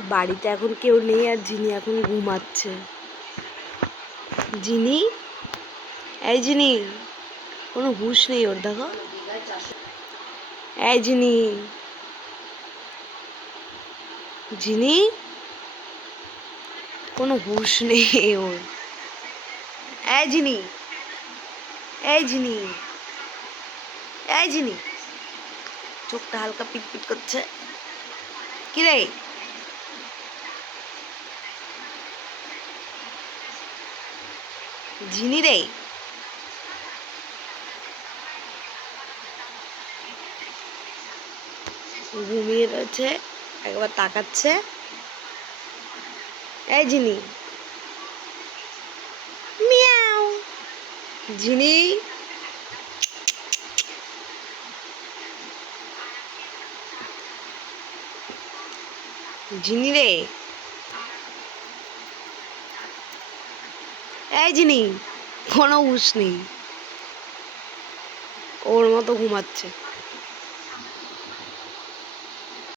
বাড়িতে এখন কেউ নেই আর জিনি এখন ঘুমাচ্ছে। জিনি এই জিনি কোনো হুঁশ নেই ওর, দেখো। এই জিনি জিনি কোনো হুঁশ নেই ওর। এই জিনি এই জিনি এই জিনি চোখটা হালকা পিটপিট করছে। কি ঝিনি রে ঘুমিয়ে রয়েছে একবার তাকাচ্ছে। এই ঝিনি। মিয়াও। ঝিনি। ঝিনি রে এই নেই কোনো হুশ নেই। ওর মতো ঘুমাচ্ছে।